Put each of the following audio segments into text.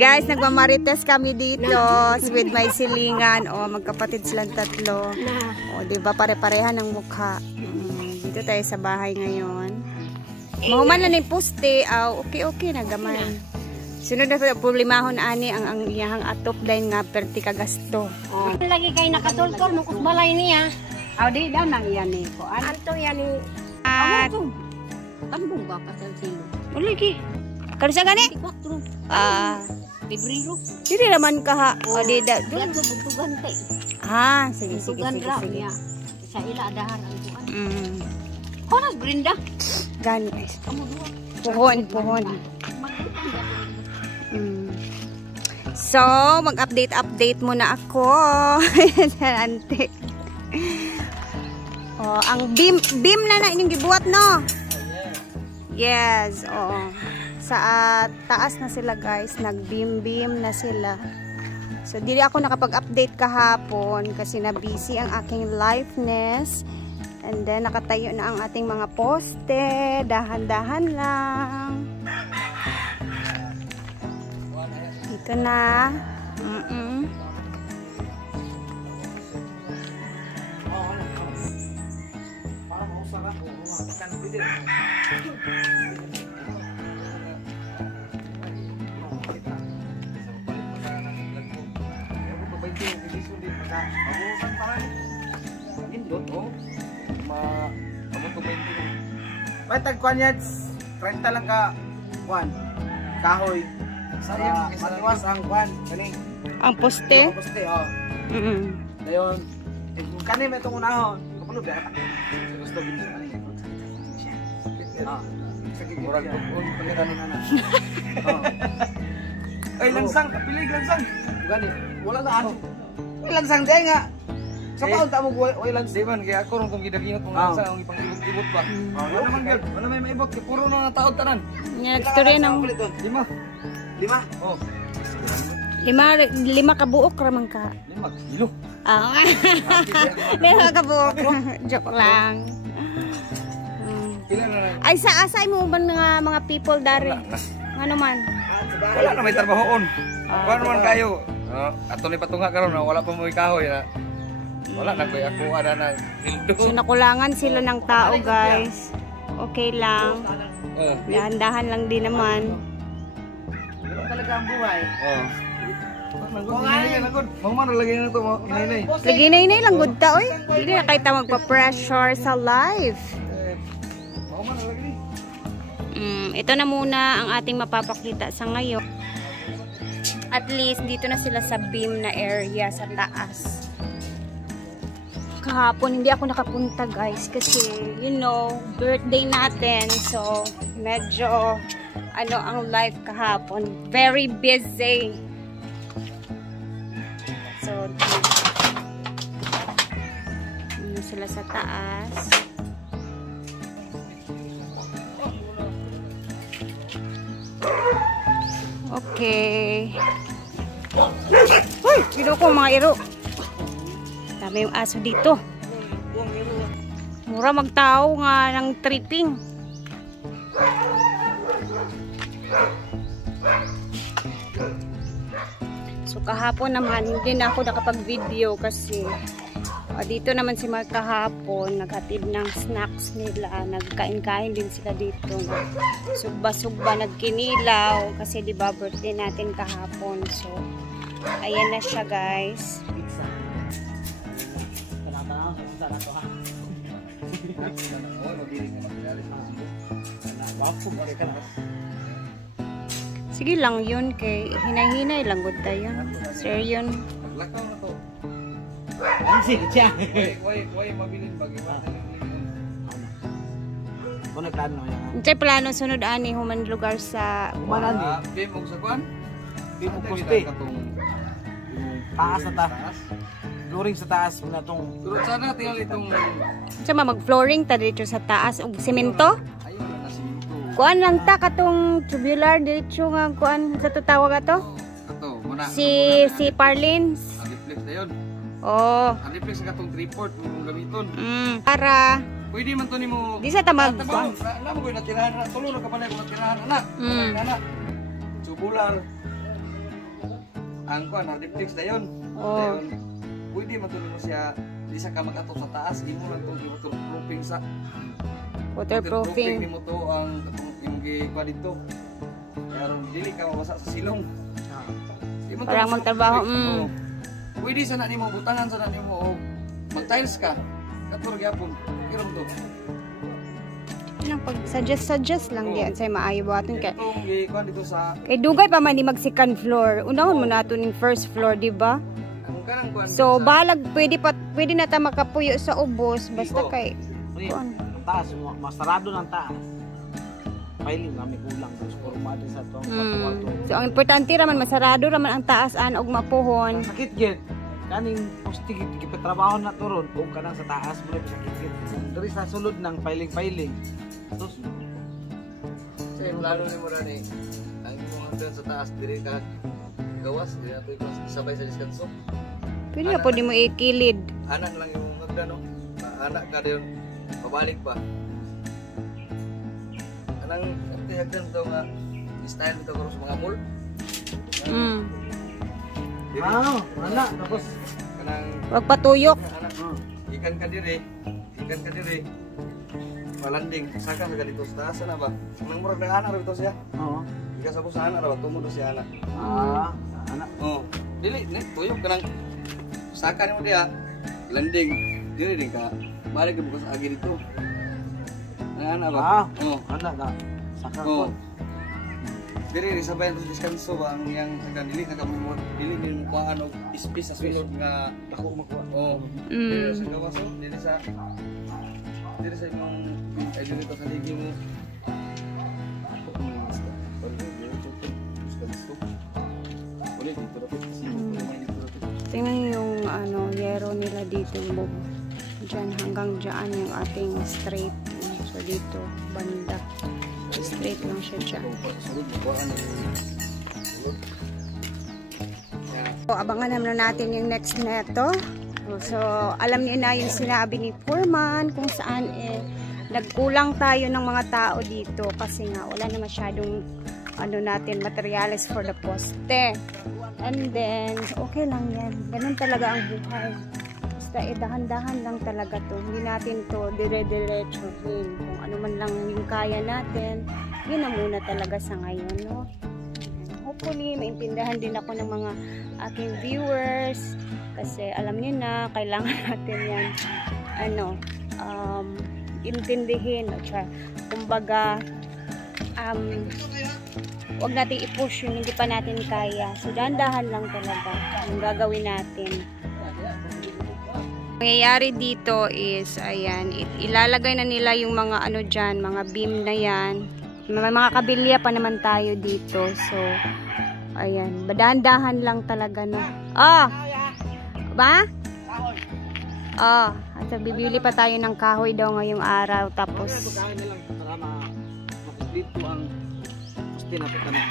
Guys, nagmamarites kami dito with my silingan. O, magkapatid silang tatlo. O, diba pare-parehan ng mukha. Dito tayo sa bahay ngayon. Mahuman na ni poste. Okay, nagaman. Sunod na problemahon ani ang iyahang atop dahil nga perti kagasto. Lagi kayo nakatultol, mukos balay niya. Di daw nang yan eh. Anto yan ni... At... Tambong ba pa sa silo? Uligi. Kano siya gani? Librero. Hindi naman ka ha. Di da. Gato bugtugan kay. Sige. Sa ila adahan ang buwan. Konas Brenda. Gani. Pohon. So, mag-update muna ako. Ante. Ang beam na inyong gibuhat, no? Yes, sa taas na sila, guys. Nag-beam na sila. So, dili ako nakapag-update kahapon kasi na-busy ang aking liveness. And then, nakatayo na ang ating mga poste. Dahan-dahan lang. Ito na. May tagkuan yan, 30 lang ka kuan, kahoy. Sayang, matiwas ang kuan, kani. Ang poste? Ang poste, Ngayon, kani may itong unahon. Kapulog, gusto gito. Murag bukon, pagkakanin na na. Ay, lansang, pilig lansang. Gani, wala na ano. Ay, lansang din nga. Sa paon ta mo oy lang di man kaya ako ron kung gidaginot mo sa ang ipang-ibot ba. Wala naman gyud. Wala may maibot kay puro na taod tanan. Nya nagstory nang 5. Oh. 5 ka buok ra man ka. 5 kilo. 5 ka buok. Joke lang. Pila na lang. Ay sa asay mo ba mga people dari? Ano man? Wala na may trabahoon. Paano man kayo? Ato ni patunga karon wala pa mo kahoy na. Wala na kaya ako ada na hildo. So nakulangan sila ng tao, guys. Okay lang. Dahan-dahan lang din naman. Pero talaga ang buhay. Mamano lagi na to mo. Inay. Lagi na lang good ta oy. Dili na kay ta magpa-pressure sa live. Mamano lagi. Ito na muna ang ating mapapakita sa ngayon. At least dito na sila sa beam na area sa taas. Kahapon hindi ako nakapunta, guys, kasi you know, birthday natin, so medyo ang life kahapon, very busy. So sila sa taas. Okay. Uy, dito ko mga iro. Dami yung aso dito. Mura magtao nga ng tripping. So kahapon naman hindi na ako nakapag-video kasi dito naman si Mark kahapon naghatid ng snacks nila. Nagkain-kain din sila dito. Sugba-sugba, nagkinilaw kasi di ba birthday natin kahapon. So ayan na siya, guys. Sige lang yun kay hinay-hinay lang gud tayo. Sir yun. Lakaw na to. Sige siya. Why mabilin bagiwan na lang. Plano yan. Unsay plano sunod ani human lugar sa Manani. Bimog sa kuan? Bimog poste. Taas na taas. Flooring sa taas na tong. Pero sana tingnan itong sa mag-flooring ta dito sa taas og semento. Ayun na semento. Kuan lang ta katong tubular dito nga kuan sa tutawag ato. Ato, muna. Si Parlins. Reflex na yun. Oh. Reflex sa katong 3/4 mong gamiton. Para pwede man to nimo. Di sa tamag. Alam mo ko na tirahan na tulo na ka pala mo tirahan anak. Anak. Tubular. kanang kuan hardiplex dayon. Dayon. Pwede matulog mo siya di sa ka mag-ato sa taas, imo lang to waterproofing sa Waterproofing. nimo to ang imong gi-kuan dito. Kaya dili ka mabasa sa silong. Imo Parang magtrabaho. Pwede sana nimo butangan sana nimo mag-tiles ka. Katulog yapon. Kirom to. Nang pag-suggest lang diyan say maayo buhaton kay. Itong gi-kuan dito sa Kay dugay pa man ni mag second floor. Unahon mo nato ning first floor, di ba? ang kanang kuan. So balag pwede na ta makapuyo sa ubos basta kay kuan. Ang taas, masarado ng taas. Piling kami kulang sa formado sa to. So ang importante raman masarado raman ang taasan og mapuhon. Sakit gid. Kaning posti gipatrabaho na to ron ug kanang sa taas mo na sakit gid. Diri sa sulod ng piling. Sus. Sa plano nimo ra ni ang imong hanggan sa taas diri ka gawas diri ato ikos sabay sa diskanso. Pwede na po di mo ikilid. Anak lang yung hanggan no. Anak ka dayon pabalik pa. Anang hagdan to nga style dito ko sa mga mall. Diri. Wala tapos Kanang Wag patuyok. anak. Ikan ka diri. Malanding saka sa ganito sa taas na ba? Nang murag na anak rito siya. Oo. Ika sa pusa anak ra ba tumudo si anak. Anak. Oh, dili ni tuyok kanang saka nimo dia landing. Dili din ka. Balik ka bukas agi dito. Ana ba? Anak da. Saka Oh. ko. Diri rin sabay ang diskanso ba ang yang taga dili na kami mo dili din kuhaan og space sa sulod nga Dako makuha. oh. Dili sa gawas oh, dili sa imong ay dili to sa ligi mo. Tingnan yung yero nila dito, Bob. Diyan hanggang diyan yung ating straight. So dito, banda. Straight lang siya dyan. So, abangan naman natin yung next neto. So, alam niyo na yung sinabi ni Foreman kung saan nagkulang tayo ng mga tao dito kasi nga wala na masyadong natin materials for the poste. And then, okay lang yan. Ganun talaga ang buhay. Basta dahan-dahan lang talaga to. Hindi natin to dire-diretsuhin. Kung ano man lang yung kaya natin, yun na muna talaga sa ngayon, no? Hopefully, maintindihan din ako ng mga aking viewers. Kasi alam niyo na, kailangan natin yan, intindihin. Kumbaga, huwag natin i-push yung hindi pa natin kaya. So, dahan-dahan lang talaga yung gagawin natin. Mangyayari dito is, ayan, ilalagay na nila yung mga dyan, mga beam na yan. May mga kabilya pa naman tayo dito. So, ayan, dahan-dahan lang talaga, no? Ba? At bibili pa tayo ng kahoy daw ngayong araw. Tapos, dito ang poste na to na.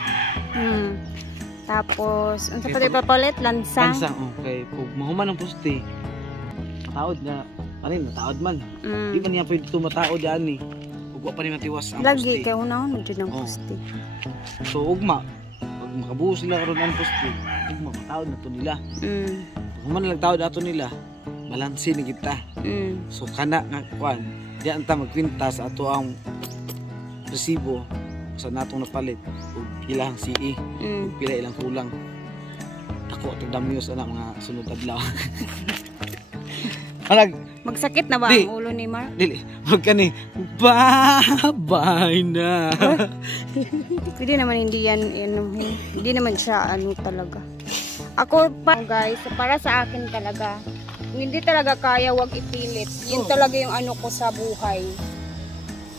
Tapos, unsa pa tayo papalit? Lansang? Lansang, okay. Kung mahuman ang poste, mataod na, nataod man. Di man niya pwede ito mataod yan eh. Ugwa pa rin matiwas ang lagi, poste. kaya unahon mo dyan ang poste. So, ugma. Pag makabuhos sila karoon ang poste, ugma, mataod na ito nila. Pag human lang taod na ito nila, balansin na kita. So, kana nga, kuan, diyan ta magkwinta sa ato ang resibo sa natong napalit ug ilang CE ug pila ilang kulang. Ako at damyos ana mga sunod adlaw. Magsakit na ba ang ulo ni Mark? Dili, wag ka ni bye na. Hindi naman hindi yan hindi naman siya talaga. Ako pa guys, para sa akin talaga, kung hindi talaga kaya, wag ipilit. Yun talaga yung ko sa buhay.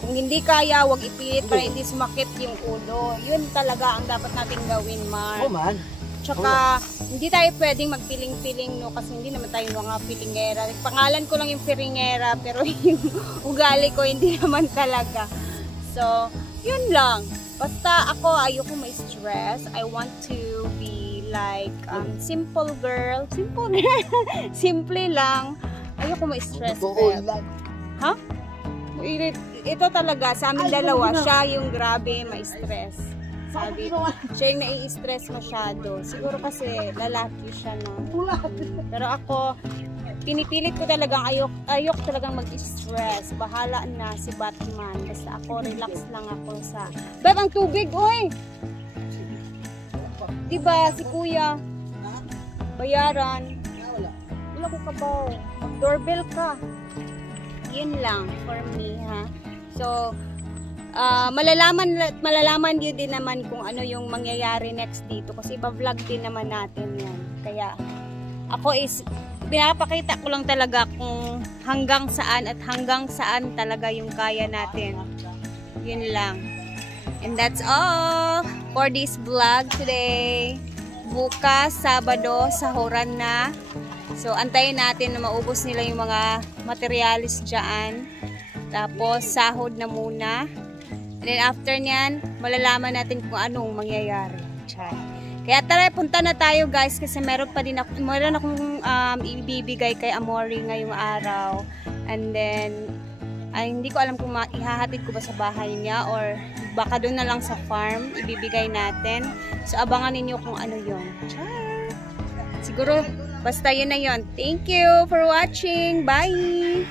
Kung hindi kaya, wag ipilit para hindi sumakit yung ulo. Yun talaga ang dapat nating gawin, Mark. Man. Tsaka, hindi tayo pwedeng magpiling-piling, no? Kasi hindi naman tayo mga pilingera. Pangalan ko lang yung piringera, pero yung ugali ko, hindi naman talaga. So, yun lang. Basta ako, ayoko may stress. I want to be like, simple girl. Simple girl. Simple lang. Ayoko may stress. Ha? Ito talaga, sa amin dalawa, siya yung grabe, may stress. Sabi, siya yung nai-stress masyado. Siguro kasi lalaki siya na. Pero ako, pinipilit ko talagang ayok talagang mag-stress. Bahala na si Batman. Basta ako, relax lang ako sa... Beb, ang tubig, oy! Diba, si Kuya, bayaran. Wala ko kabaw. Mag-doorbell ka. Yun lang for me, ha? So, malalaman yun din naman kung ano yung mangyayari next dito kasi iba-vlog din naman natin yan. Kaya ako is pinapakita ko lang talaga kung hanggang saan talaga yung kaya natin. Yun lang. And that's all for this vlog today. Bukas, Sabado, sahuran na. So antayin natin na maubos nila yung mga materialis dyan. Tapos sahod na muna. And then after nyan, malalaman natin kung anong mangyayari. Chay. Kaya tara, punta na tayo guys kasi meron akong ibibigay kay Amory ngayong araw. And then, hindi ko alam kung ihahatid ko ba sa bahay niya or baka doon na lang sa farm ibibigay natin. So abangan ninyo kung ano yun. Chay. Siguro, basta yun na yun. Thank you for watching. Bye!